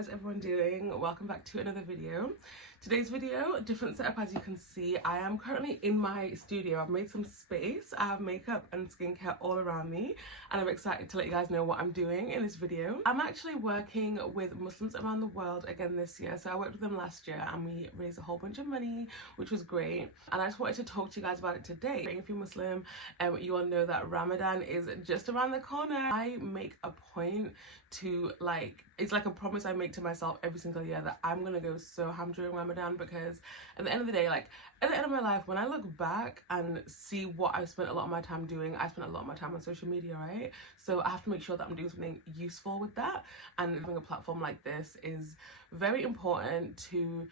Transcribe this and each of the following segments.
is everyone doing? Welcome back to another video. Today's video, different setup as you can see. I am currently in my studio. I've made some space. I have makeup and skincare all around me and I'm excited to let you guys know what I'm doing in this video. I'm actually working with Muslims around the world again this year. So I worked with them last year and we raised a whole bunch of money, which was great. And I just wanted to talk to you guys about it today. If you're Muslim, you all know that Ramadan is just around the corner. I make a point to it's like a promise I make to myself every single year that I'm gonna go so ham during Ramadan, because at the end of the day, at the end of my life, when I look back and see what I've spent a lot of my time doing, I spent a lot of my time on social media, right? So I have to make sure that I'm doing something useful with that, and having a platform like this is very important to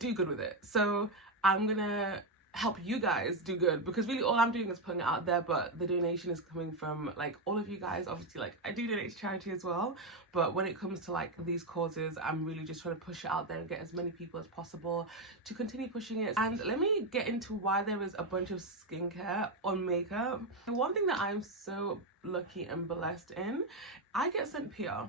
do good with it. So I'm gonna help you guys do good, because really all I'm doing is putting it out there, but the donation is coming from all of you guys. Obviously I do donate to charity as well, but when it comes to these causes, I'm really just trying to push it out there and get as many people as possible to continue pushing it. And let me get into why there is a bunch of skincare on makeup. And one thing that I'm so lucky and blessed in, I get sent PR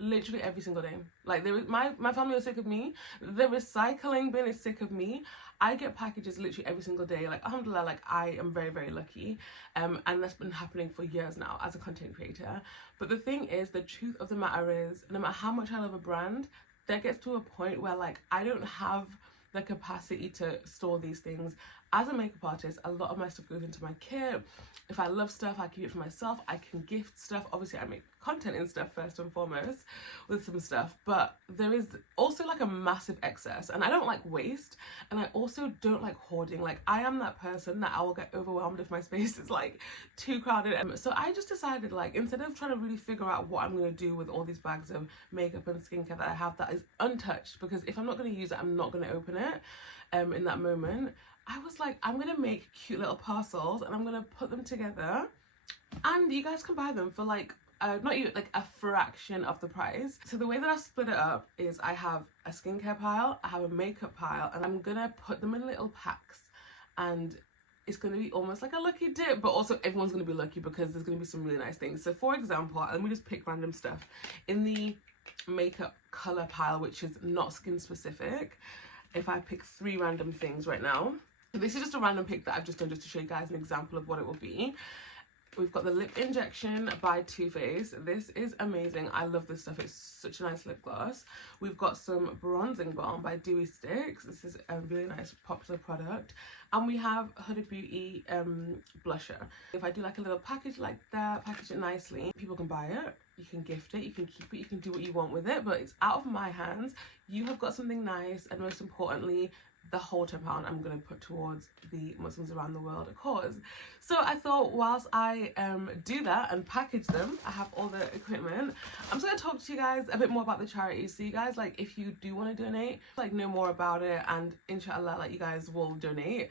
literally every single day. There is my family is sick of me, the recycling bin is sick of me. I get packages literally every single day. Alhamdulillah, I am very, very lucky. And that's been happening for years now as a content creator. But the thing is, the truth of the matter is, no matter how much I love a brand, there gets to a point where I don't have the capacity to store these things. As a makeup artist, a lot of my stuff goes into my kit. If I love stuff, I keep it for myself. I can gift stuff. Obviously, I make content and stuff first and foremost with some stuff, but there is also a massive excess, and I don't like waste, and I also don't like hoarding. I am that person that I will get overwhelmed if my space is too crowded. So I just decided instead of trying to really figure out what I'm going to do with all these bags of makeup and skincare that I have that is untouched, because if I'm not going to use it, I'm not going to open it in that moment, I was I'm going to make cute little parcels and I'm going to put them together and you guys can buy them for not even a fraction of the price. So the way that I split it up is I have a skincare pile, I have a makeup pile, and I'm gonna put them in little packs, and it's gonna be almost like a lucky dip, but also everyone's gonna be lucky because there's gonna be some really nice things. So for example, let me just pick random stuff. In the makeup color pile, which is not skin specific, if I pick 3 random things right now, so this is just a random pick that I've just done just to show you guys an example of what it will be. We've got the Lip Injection by Too Faced. This is amazing. I love this stuff. It's such a nice lip gloss. We've got some Bronzing Balm by Dewy Sticks. This is a really nice popular product. And we have Huda Beauty blusher. If I do a little package like that, package it nicely, people can buy it. You can gift it, you can keep it, you can do what you want with it, but it's out of my hands. You have got something nice, and most importantly, the whole £10 I'm going to put towards the Muslims around the world cause. So I thought whilst I do that and package them, I have all the equipment, I'm just going to talk to you guys a bit more about the charity. So you guys, if you do want to donate, know more about it, and inshallah, you guys will donate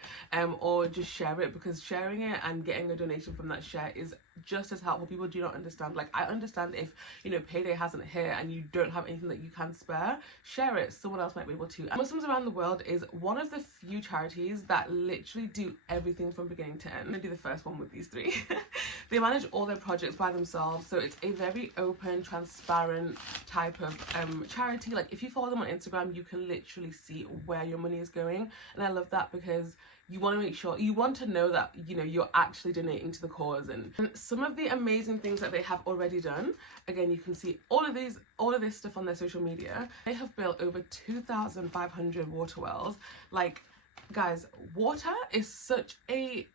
or just share it, because sharing it and getting a donation from that share is just as helpful. People do not understand. I understand if payday hasn't hit and you don't have anything that you can spare, share it, someone else might be able to. And Muslims around the world is one of the few charities that literally do everything from beginning to end. I'm gonna do the first one with these 3. They manage all their projects by themselves, so it's a very open, transparent type of charity. If you follow them on Instagram, you can literally see where your money is going, and I love that, because you want to make sure, you want to know that you're actually donating to the cause. And some of the amazing things that they have already done, again, you can see all of this stuff on their social media. They have built over 2,500 water wells. Guys, water is such a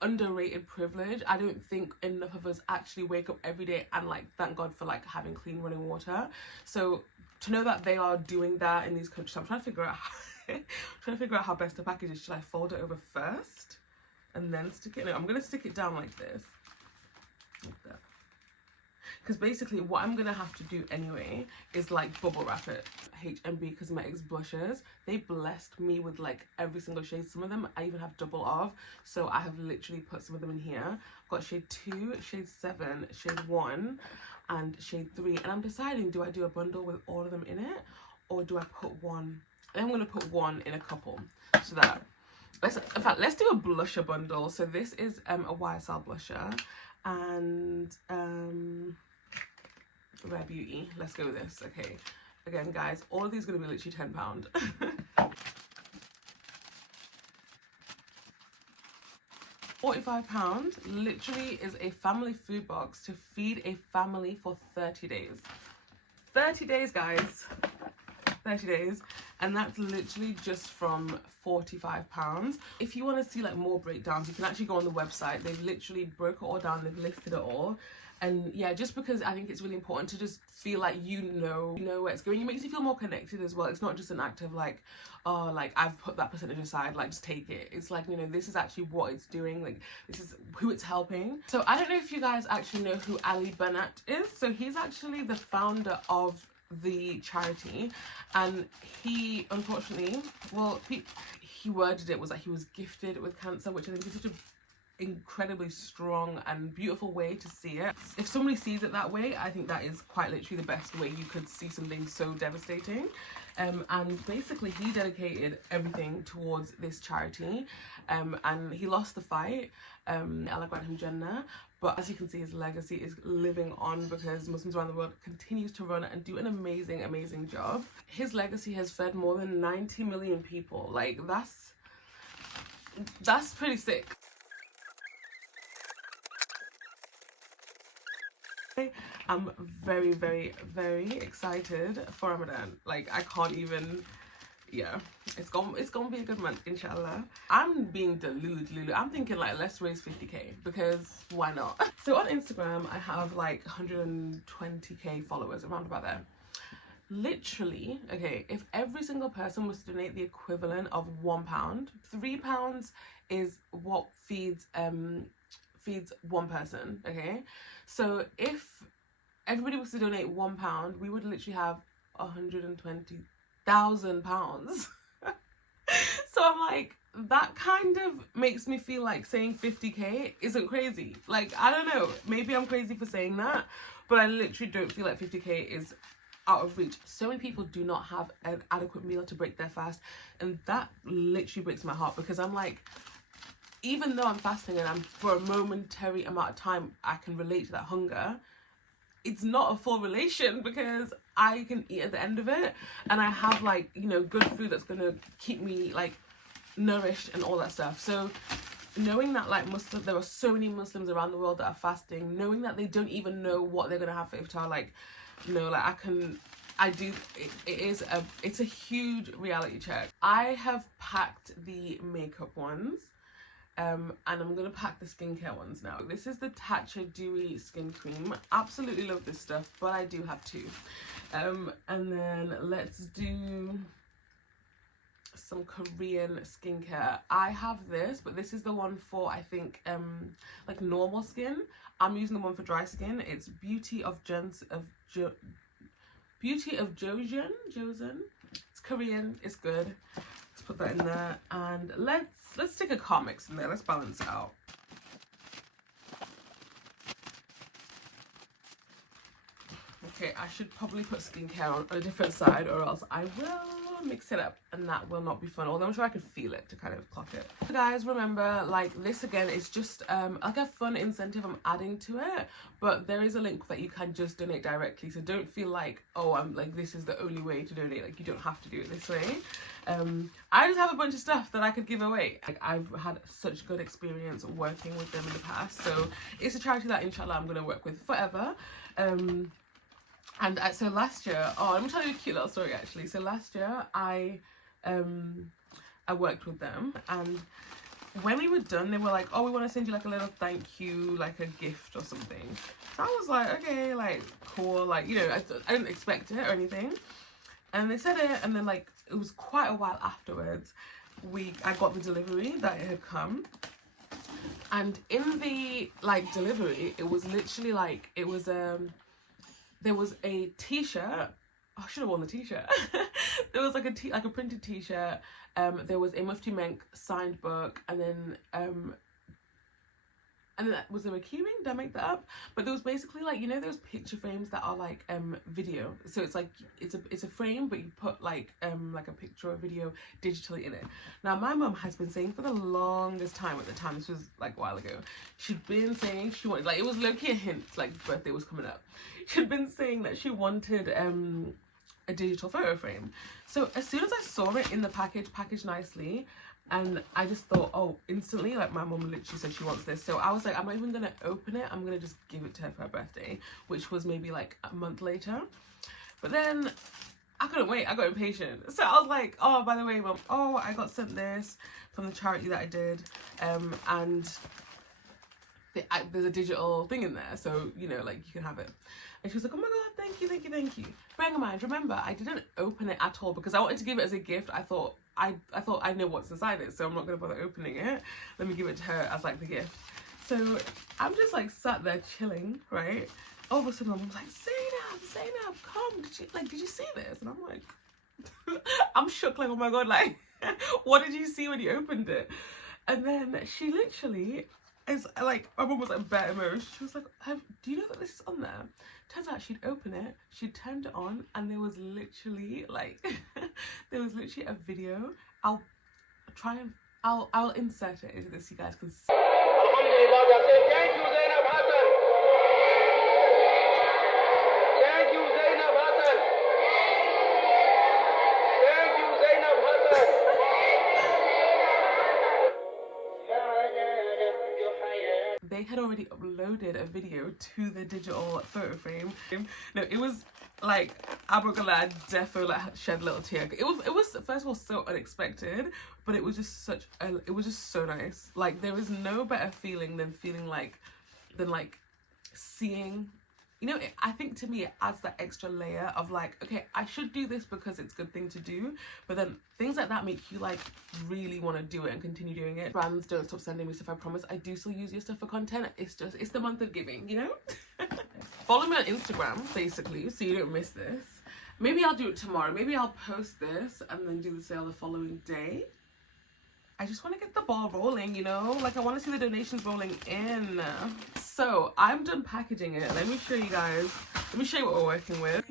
underrated privilege. I don't think enough of us actually wake up every day and thank God for having clean running water. So to know that they are doing that in these countries, I'm trying to figure out how best to package it. Should I fold it over first and then stick it? No, I'm going to stick it down like this. Like that. Because basically what I'm going to have to do anyway is bubble wrap it. HMB Cosmetics blushes. They blessed me with every single shade. Some of them I even have double of. So I have literally put some of them in here. I've got shade 2, shade 7, shade 1 and shade 3. And I'm deciding, do I do a bundle with all of them in it? Or do I put one? I'm going to put one in a couple, so that let's do a blusher bundle. So this is a YSL blusher, and Rare Beauty. Let's go with this. Okay, again guys, all of these are going to be literally £10. £45 literally is a family food box to feed a family for 30 days. 30 days, guys. 30 days. And that's literally just from £45. If you want to see like more breakdowns, you can actually go on the website. They've literally broke it all down. They've listed it all. And yeah, just because I think it's really important to just feel like you know where it's going. It makes you feel more connected as well. It's not just an act of like, oh, like I've put that percentage aside, like just take it. It's like, you know, this is actually what it's doing. Like this is who it's helping. So I don't know if you guys actually know who Ali Banat is. So he's actually the founder of the charity, and he unfortunately, well, he worded it was that he was gifted with cancer, which I think is such a incredibly strong and beautiful way to see it. If somebody sees it that way, I think that is quite literally the best way you could see something so devastating. And basically he dedicated everything towards this charity, and he lost the fight. Allah grant him Jannah. But as you can see, his legacy is living on because Muslims around the world continues to run and do an amazing, amazing job. His legacy has fed more than 90 million people. Like that's pretty sick. I'm very, very, very excited for Ramadan. Like I can't even, yeah, it's gonna be a good month, inshallah. I'm being delulu. I'm thinking like, let's raise 50k because why not? So on Instagram I have like 120k followers, around about there. Literally, okay, if every single person was to donate the equivalent of £1, £3 is what feeds one person. Okay, so if everybody was to donate £1, we would literally have £120,000. So I'm like, that kind of makes me feel like saying 50k isn't crazy. Like, I don't know, maybe I'm crazy for saying that, but I literally don't feel like 50k is out of reach. So many people do not have an adequate meal to break their fast, and that literally breaks my heart because I'm like, even though I'm fasting and I'm for a momentary amount of time, I can relate to that hunger. It's not a full relation because I can eat at the end of it, and I have like, you know, good food that's gonna keep me like nourished and all that stuff. So knowing that like there are so many Muslims around the world that are fasting, knowing that they don't even know what they're gonna have for iftar, like, you know, like it's a huge reality check. I have packed the makeup ones. And I'm going to pack the skincare ones now. This is the Tatcha Dewy Skin Cream. Absolutely love this stuff, but I do have two. And then let's do some Korean skincare. I have this, but this is the one for, I think, like normal skin. I'm using the one for dry skin. It's Beauty of Joseon. It's Korean. It's good. Let's put that in there, and let's stick a comics in there. Let's balance it out. Okay, I should probably put skincare on a different side, or else I will mix it up and that will not be fun. Although I'm sure I could feel it to kind of clock it. So guys, remember, like, this again is just like a fun incentive I'm adding to it, but there is a link that you can just donate directly. So don't feel like, oh, I'm like, this is the only way to donate. Like, you don't have to do it this way. I just have a bunch of stuff that I could give away. Like, I've had such good experience working with them in the past, so it's a charity that inshallah I'm going to work with forever. And so last year, oh, let me tell you a cute little story actually. So last year I worked with them, and when we were done, they were like, oh, we want to send you like a little thank you, like a gift or something. So I was like, okay, like cool, like, you know, I didn't expect it or anything. And they said it, and then like it was quite a while afterwards, I got the delivery that it had come. And in the like delivery, it was literally like, it was there was a t-shirt. Oh, I should have worn the t-shirt. There was like a printed t-shirt. There was a Mufti Menk signed book, and then And then was there a keyring? Did I make that up? But there was basically like, you know those picture frames that are like video, so it's like it's a frame but you put like a picture or video digitally in it. Now my mum has been saying for the longest time, at the time, this was like a while ago, she'd been saying she wanted, like, it was low-key a hint, like birthday was coming up, she'd been saying that she wanted a digital photo frame. So as soon as I saw it in the packaged nicely, and I just thought, oh, instantly, like, my mum literally said she wants this. So I was like, I'm not even gonna open it, I'm gonna just give it to her for her birthday, which was maybe like a month later. But then I couldn't wait, I got impatient. So I was like, oh, by the way, mum, oh, I got sent this from the charity that I did, and there's a digital thing in there, so, you know, like, you can have it. And she was like, oh my god, thank you, thank you, thank you. Bearing in mind, remember, I didn't open it at all because I wanted to give it as a gift. I thought I know what's inside it, so I'm not gonna bother opening it. Let me give it to her as like the gift. So I'm just like sat there chilling, right? All of a sudden, I'm like, Zainab, come! Did you see this? And I'm like, I'm shook, like, oh my god, like, what did you see when you opened it? And then she literally is like, my mum was like bare emotional. She was like, do you know that this is on there? Turns out she'd open it, she turned it on, and there was literally like, there was literally a video. I'll insert it into this so you guys can see. Thank you, Zainab Hassan. Thank you, Zainab Hassan. Thank you, Zainab Hassan. They had already uploaded a video to the digital photo frame. No, it was like, I'm not gonna lie, defo like shed a little tear. It was first of all so unexpected, but it was just so nice. Like, there is no better feeling than seeing, you know, I think to me it adds that extra layer of like, okay, I should do this because it's a good thing to do, but then things like that make you like really want to do it and continue doing it. Brands, don't stop sending me stuff, I promise. I do still use your stuff for content. It's the month of giving, you know. Follow me on Instagram basically so you don't miss this. Maybe I'll do it tomorrow, maybe I'll post this and then do the sale the following day. I just want to get the ball rolling, you know, like I want to see the donations rolling in. So I'm done packaging it. Let me show you guys, let me show you what we're working with.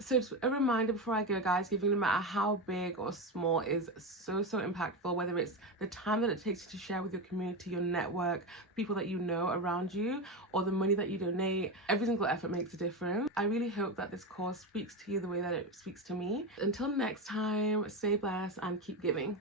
So just a reminder before I go, guys, giving no matter how big or small is so impactful, whether it's the time that it takes you to share with your community, your network, people that you know around you, or the money that you donate. Every single effort makes a difference. I really hope that this cause speaks to you the way that it speaks to me. Until next time, stay blessed and keep giving.